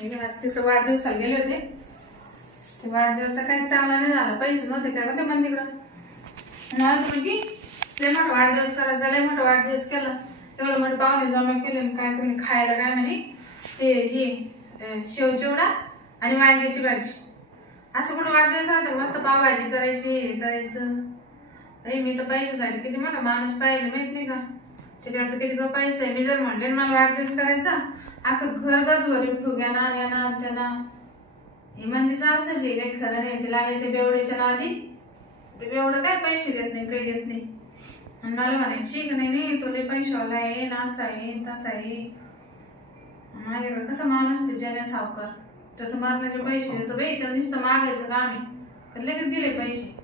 आज तिकडे वाढदिवसाला गेले होते. ते वाढदिवसा काही चांगला नाही झाला. पैसे नव्हते काय ते पण तिकडं मला की लय मोठा वाढदिवस करायचा. लय मोठा वाढदिवस केला. एवढं मोठे पाहुणे जमा केले. काय तुम्ही खायला काय म्हणे ते हे शेव चिवडा आणि वांग्याची भाजी. असं कुठं वाढदिवस राहतं. मस्त पावभाजी करायची हे करायचं. मी तर पैशासाठी किती मोठा माणूस पाहिजे माहित नाही का. त्याच्याकडचं किती का पैसा आहे. मी जर म्हणले मला वाढदिवस करायचा अख्खं घर गजवरी फुग्याना याना त्याना हे मंदीचं असंच आहे. काही खरं नाही. ते लागले ते बेवड्याच्या नादी. ते बेवडं काय पैसे देत नाही काही देत नाही. आणि मला म्हणायची की नाही तो लय पैशावाला आहे ना असा आहे तसा आहे. माझ्याकडे कसा माणूस ते ज्याने सावकार तर मरणाचे पैसे देतो बाई. तर नुसतं मागायचं काम आहे तर लगेच दिले पैसे.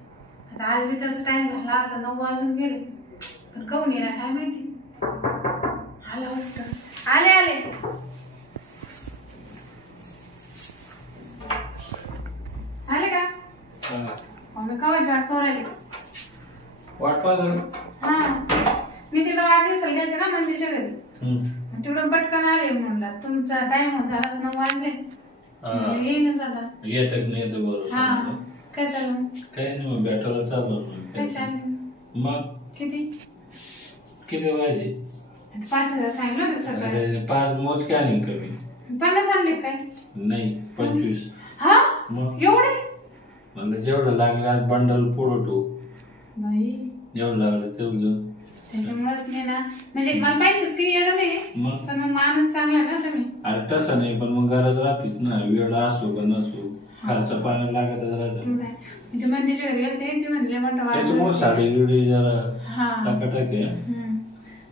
आता आज बी त्याचा टाइम झाला. आता 9 वाजून गेले पण काहून येणार काय माहिती. आला वाटतं. आले आले आले का मी कवायची वाट पाहू राहिले. वाट पाहतो हा मी तिला वाढदिवसाला गेलते ना मंदिरच्या घरी. तिकडून पटकन आले. म्हणला तुमचा टाइम झालाच 9 वाजले. येईनच आता. येतात नाही येतं बरोबर. हा काय चालू काही नाही मग भेटायला चालू. पैसे आले मग किती वाजे 5,000 सांगितलं होतं सकाळी. 5 मोजके आणि कमी 50 आणले काय नाही 25. हा मग एवढे मला जेवढं लागलं बंडल पुढं ठेवू. बाई जेवढं लागलं तेवढं. त्याच्यामुळेच नाही ना म्हणजे मला पैसेच काही येणार नाही. पण मग माणूस चांगला ना तुम्ही. अरे तसं नाही पण मग गरज राहतीच ना. वेळ असो का नसो खर्च पाणी लागतच राहत. म्हणजे मंदिरच्या घरी गेलते ते म्हणले मोठा त्याच्यामुळे साडी गिडी जरा टाकाटाक आहे.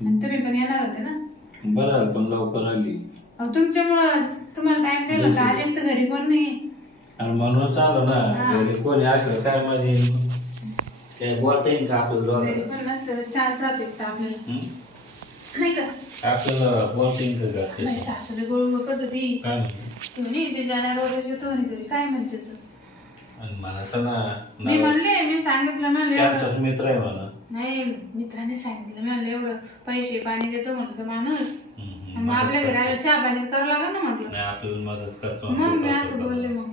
आणि तुम्ही पण येणार होते ना. बरं झालं पण लवकर आली. तुमच्यामुळं तुम्हाला टाइम दिला होता. आज एक तर घरी कोण नाही. आणि म्हणूनच आलो ना. घरी कोणी असलं काय माझी ते बोलता येईल का आपल्याला. घरी पण नसलं तर चार जाते आपल्याला नाही का. आपल्याला बोलता येईल का. नाही सासूला गोळ करत होती. तुम्ही ते जाणार वगैरे येतो घरी काय म्हणते. आणि मला तर ना मी म्हणले मी सांगितलं म्हणले मित्र आहे म्हणा. नाही मित्राने सांगितलं म्हणलं एवढं पैसे पाणी देतो म्हणतो माणूस. मग आपल्या घराला चहा पाणी करावं लागेल ना म्हटलं. आपल्याला मदत करतो. मग मी असं बोलले. मग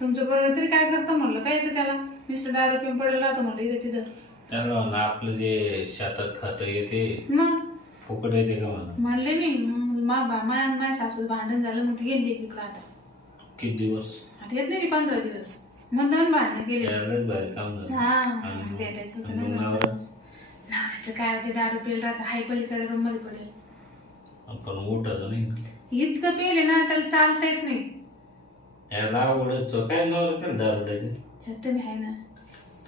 तुमचं बरोबर तरी काय करतं म्हटलं. काय येतं त्याला नुसतं 10 रुपये पडेल राहतो म्हटलं इथं तिथं. त्याला ना आपलं जे शेतात खत येते मग फुकट येते का म्हणा. म्हणले मी माझ्या सासू भांडण झालं मग ती गेली तिकडं. आता किती दिवस आता येत नाही 15 दिवस. मग 2 भांडणं केली. काम झालं. हा भेटायचं होतं ना. नवऱ्याचं काय ते 10 रुपये राहतं हाय पलीकडे रूम मध्ये पडेल. पण उठत नाही इतकं पेले ना त्याला चालता येत नाही. याला आवडतो काय नवरा केलं दारुड्याचे. तुम्ही आहे ना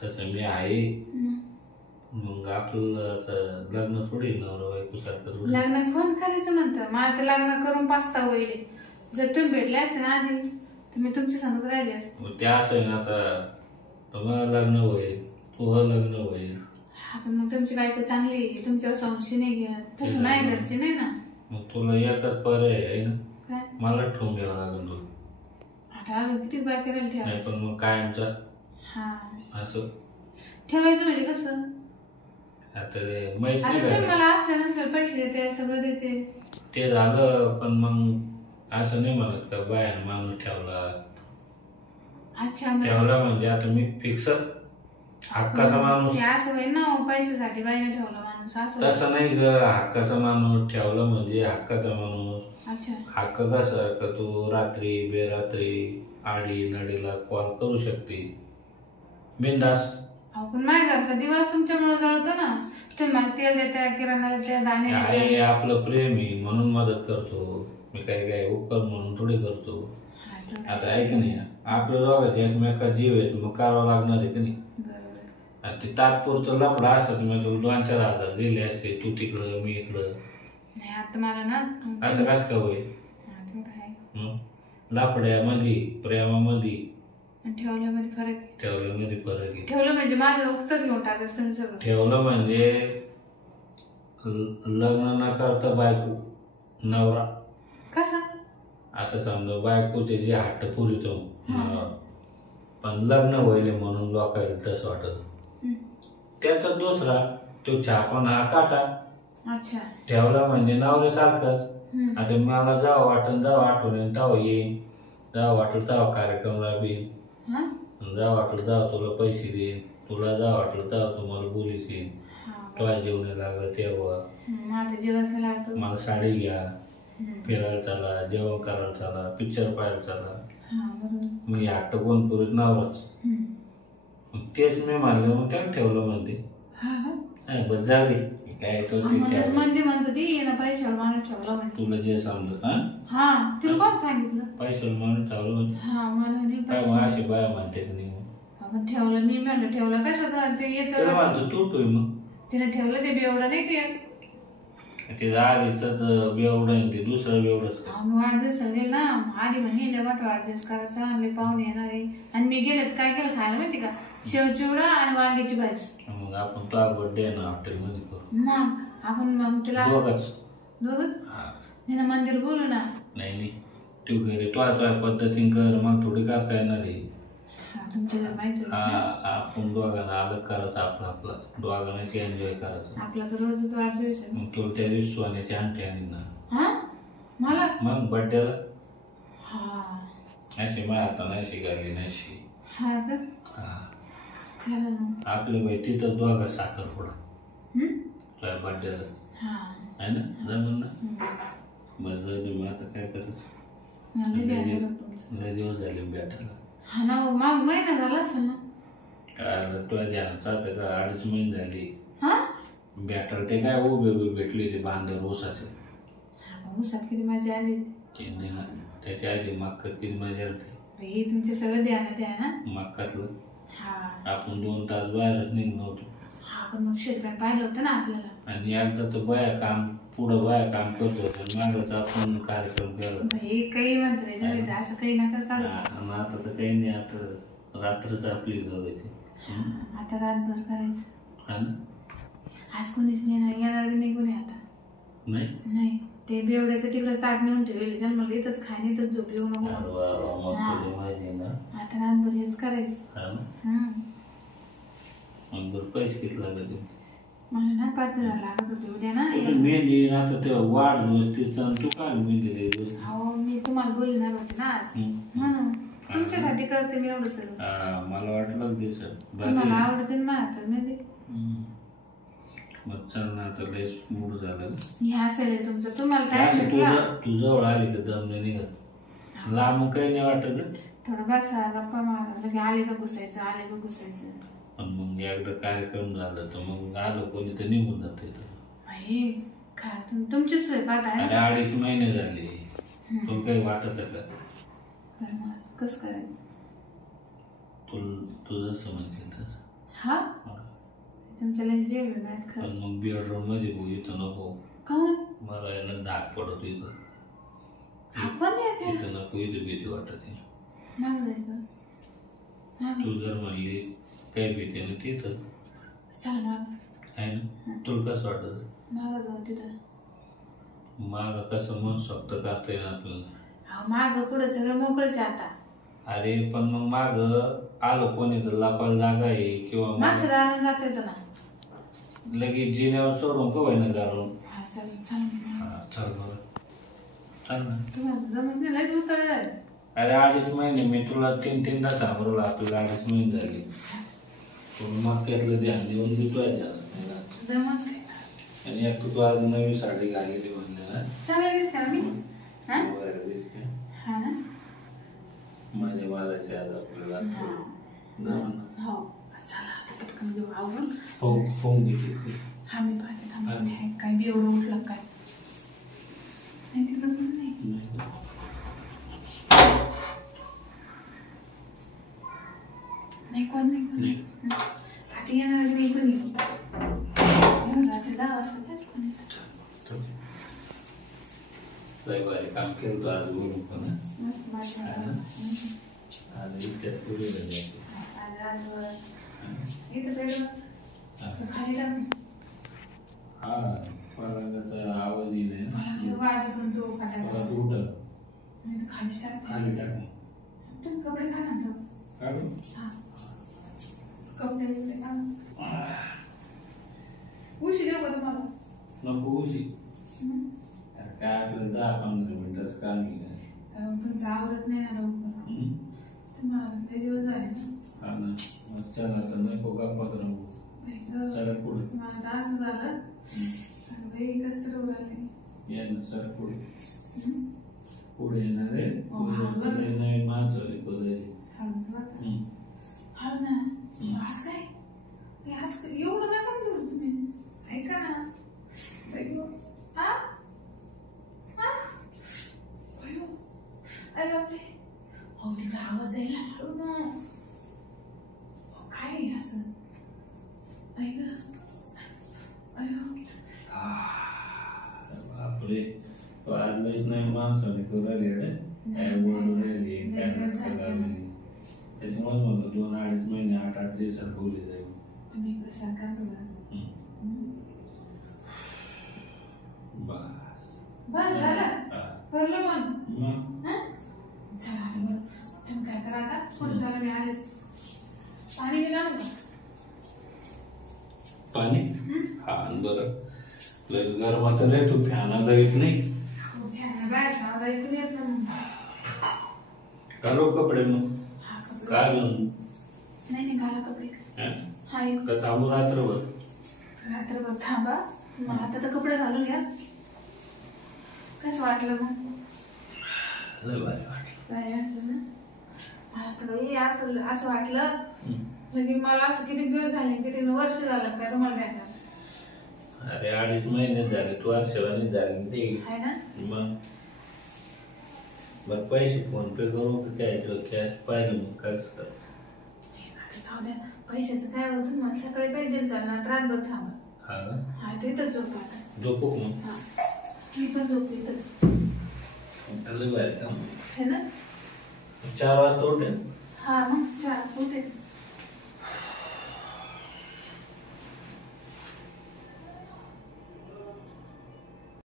तसं मी आहे. मग आपलं आता लग्न थोडी नवरा बायको सारखं. लग्न कोण करायचं नंतर. मला तर लग्न करून पास्ता होईल. जर तुम्ही भेटले असते ना आधी तर मी तुमच्या संगत राहिले असते. ते असं आहे ना आता तुम्हाला लग्न होईल तुझं लग्न होईल. पण मग तुमची बायको चांगली आहे. तुमच्यावर संशय नाही घेत. तसं नाही घरची नाही ना. मग तुला एकच पर्याय आहे ना. काय मला ठेवून घ्यावं लागेल तुला. आता अजून किती बायको राहील ठेवायचं. पण मग कायमचा असं ठेवायचं म्हणजे कसं. आता माहित आता तुम्ही मला असल्या नसल्या पैसे देते सगळं देते ते झालं. पण मग असं नाही म्हणत का बायानं माणूस ठेवला. अच्छा ठेवला म्हणजे आता मी फिक्स हक्काचा माणूस. असं होईल ना पैशासाठी बाईने ठेवला माणूस असं. तसं नाही ग. हक्काचा माणूस ठेवला म्हणजे हक्काचा माणूस. अच्छा हक्क कसं का तू रात्री बेरात्री आडी नडीला कॉल करू शकते बिंदास. पण माझ्या घरचा दिवस तुमच्यामुळे जळतो ना. तुम्ही मला तेल देता किराणा देता दाणे आहे आपलं प्रेम आहे म्हणून मदत करतो. मी काय उपकार म्हणून थोडी करतो. आता ऐक नाही आपल्या दोघांचे एकमेकात जीव आहेत मग करावं लागणार आहे की नाही. ते तात्पुरतं लफडा असतात. मी तुला 2-4 हजार दिले असते. तू तिकडं मी इकडं. नाही आता मला ना असं कसं का होईल. लफड्यामध्ये प्रेमामध्ये ठेवल्यामध्ये फरक. ठेवल्यामध्ये फरक आहे. ठेवलं म्हणजे माझं उक्तच घेऊन टाकायचं तुम्ही सगळं. ठेवलं म्हणजे लग्न न करता बायको नवरा. कसं आता समजा बायकोचे जे हट्ट पुरवतो पण लग्न व्हायले म्हणून लोकांना तसं वाटत. त्याचा दुसरा तो छापण हा काटा. अच्छा ठेवला म्हणजे नवऱ्यासारखंच आता मला जावं वाटून जावं आठवण तेव्हा येईन, जावं वाटलं तेव्हा कार्यक्रम राबीन, जावं वाटलं तेव्हा तुला पैसे देईन, तुला जावं वाटलं तेव्हा तुम्हाला बोलीसीन, तुला जेवण लागलं तेव्हा मला साडी घ्या, फिरायला चला, जेवण करायला चला, पिक्चर पाहायला चला. मग आठ कोण पुरुष नावच तेच मी मानलं, मग त्याला ठेवलं म्हणते बस झाली काय तो तुला जे समजत. तुला कोण सांगितलं पैशाला माणूस ठेवलं म्हणजे काय मग अशी बाया म्हणते का नाही मग ठेवलं मी म्हणलं ठेवलं कशाचं ते येत म्हणतो तू मग तिने ठेवलं ते बेवडं नाही की ते आधीच बेवडं ते दुसरं बेवडंच वाढदिवसाला गेल ना आधी म्हणे वाट वाढदिवस करायचा आणि पाहुणे येणार आहे आणि मी गेले काय केलं खायला माहिती का शेव चिवडा आणि वांग्याची भाजी. मग आपण तो बर्थडे ना हॉटेल मध्ये करू मग आपण मग तिला दोघच मंदिर बोलू ना. नाही तू घरी तो पद्धतीने कर मग थोडी करता येणार आहे. आपण दोघांना अलग करायचं आपलं आपलं दोघांना एन्जॉय करायचं आपला तर रोजच वाढदिवस आहे. मग तुला त्या दिवशी सोन्याची अंगठी आणि ना मला मग बर्थडेला अशी माझ्या हाताने अशी घाली नाशी आपले बाई तिथं दोघा साखर पुडा तुझ्या बर्थडेला आहे ना जमून ना बस मी आता काय करायचं लय दिवस झाले भेटायला. माग महिना झाला असेल ना तुझ्या ध्यानात चालतं का 2.5 महिने झाली भेटायला. ते काय उभे भेटली ते बांधर ऊसाचे ऊसात किती मजा आली त्याच्या आधी मक्कात किती मजा आली तुमचे सगळं ध्यानात आहे ना मक्कातलं. आपण 2 तास बाहेरच निघलो होतो पण मग शेतकरी पाहिलं होतं ना आपल्याला आणि एकदा तर बाया काम पुढं बाया काम करत होतं मागच आपण कार्यक्रम केला काही म्हणतो असं काही नका आता तर काही नाही आता रात्रच आपली बघायची आता रातभर करायचं आज कोणीच येणार नाही कोणी आता नाही ते बेवड्याचं तिकडे ताट नेऊन ठेवले जन्माला इथंच खाय नाही तर झोप येऊ नको आता रातभर हेच करायचं. पैसे किती लागत मला ना 5,000 लागत होते उद्या ना मेहंदी आता ते वाढदिवस तिचा तू काय मेहंदी मी तुम्हाला बोलणार होते ना आज म्हणून तुमच्यासाठी करते मी एवढं सगळं. मला वाटलं दिवस तुम्हाला आवडते ना माझ्या मेहंदी मग चल ना आता लय मूड झालं ह्या असेल तुमचं तुम्हाला काय तू जवळ आली का दम नाही निघत लांब काही नाही वाटत थोडं बसा गप्पा मारा लगे आले का घुसायचं पण मग एकदा कार्यक्रम झाला तर मग आलं कोणी तर निघून जात तुमची सोय पाहता 2.5 महिने झाले तुला काही वाटत का कस करायचं तू जसं म्हणशील तसं तुमच्याला जेवण पण मग बेडरूम मध्ये इथं नको काऊन मला याला धाक पडतो इथं नको इथं भीती वाटत तू जर म्हणली काय भीती ना तिथं आहे ना तुला कसं वाटत माग कसं मन स्वप्त करता येईल आपल्याला माग पुढे सगळं मोकळच आता अरे पण मग माग आलो कोणी तर लापायला जागा आहे किंवा मागच्या दारात जात येतं ना लगेच जिन्यावर चढून का व्हायना घालून चल बरं चल ना अरे 2.5 महिने मी तुला 3-3दा थांबवलं आपल्याला 2.5 महिने झाले मागच्यातलं ध्यान देऊन देतोय आणि एक तू आज नवी साडी घालेली म्हणले ना दिसते माझ्या बाळाची आज आपल्याला काय बी एवढं उठलं काय तिकडं पण नाही कोण नाही आता येणार नाही कोणी रात्री 10 वाजता कायच कोणी रविवारी काम केलं आज बोलून पण आज इतक्यात पुढे आवाज येईल खाली टाक कपडे काढू उशी देऊ का तुम्हाला नको उशी काय आपलं 10-15 मिनिटाचं काम आहे. तुमचं आवरत नाही ना लवकर. तुम्हाला लय दिवस झाले ना. हा ना. मग चला आता नको गप्पा करू. चला पुढे. तुम्हाला तर असं झालं. बाई कसं तर उराले. या ना सर पुढे येणार आहे. पुढे नवीन माणसं आली पुढे. हा ना. असं काय? असं एवढं काय पण देऊ तुम्ही? ऐका ना. हा? हा? अयो. अरे बापरे. हो तिकडे आवाज जाईल ना. काय आहे असं? ऐक अयो. बापरे. वाजलंच नाही माणसाने करायला रे. काय बोलू राहिली काय लागली. त्याच्यामुळे म्हणलं 2-2.5 महिने 8-8 दिवसात बोलली जाईल. तुम्ही इकडे सारखा तुला. बस झालं भरलं मग चला आता बरं तुम्ही काय करा आता पुढे चला मी आलेच. पाणी बी आणू का? पाणी हा बरं लस गरमात रे तू फॅनाला येत नाही. फॅन बाहेरचा आवाज ऐकून येत ना मग. घालो कपडे मग काय घेऊन नाही घाला कपडे. हा एक का थांबू रात्रभर थांबा. मग आता तर कपडे घालून घ्या. कसं वाटलं मग? लय भारी वाटलं ना. मला असं वाटलं की मला असं किती दिवस झाले किती वर्ष झालं काय तुम्हाला भेटलं. अरे 2.5 महिने झाले तू वर्षावानी झाले ते आहे ना. मग बरं पैसे फोन पे करू का काय कॅश पाहिजे मग काय कर. जाऊ द्या पैशाचं काय होतं मला सकाळी पैसे दिले चालणार रातभर थांबा. हा का हा ते तर झोप आता. झोपू मग. हा मी पण झोपली इथंच. लय भारी काम है ना. 4 वाजता उठेल. हा मग 4 उठेल.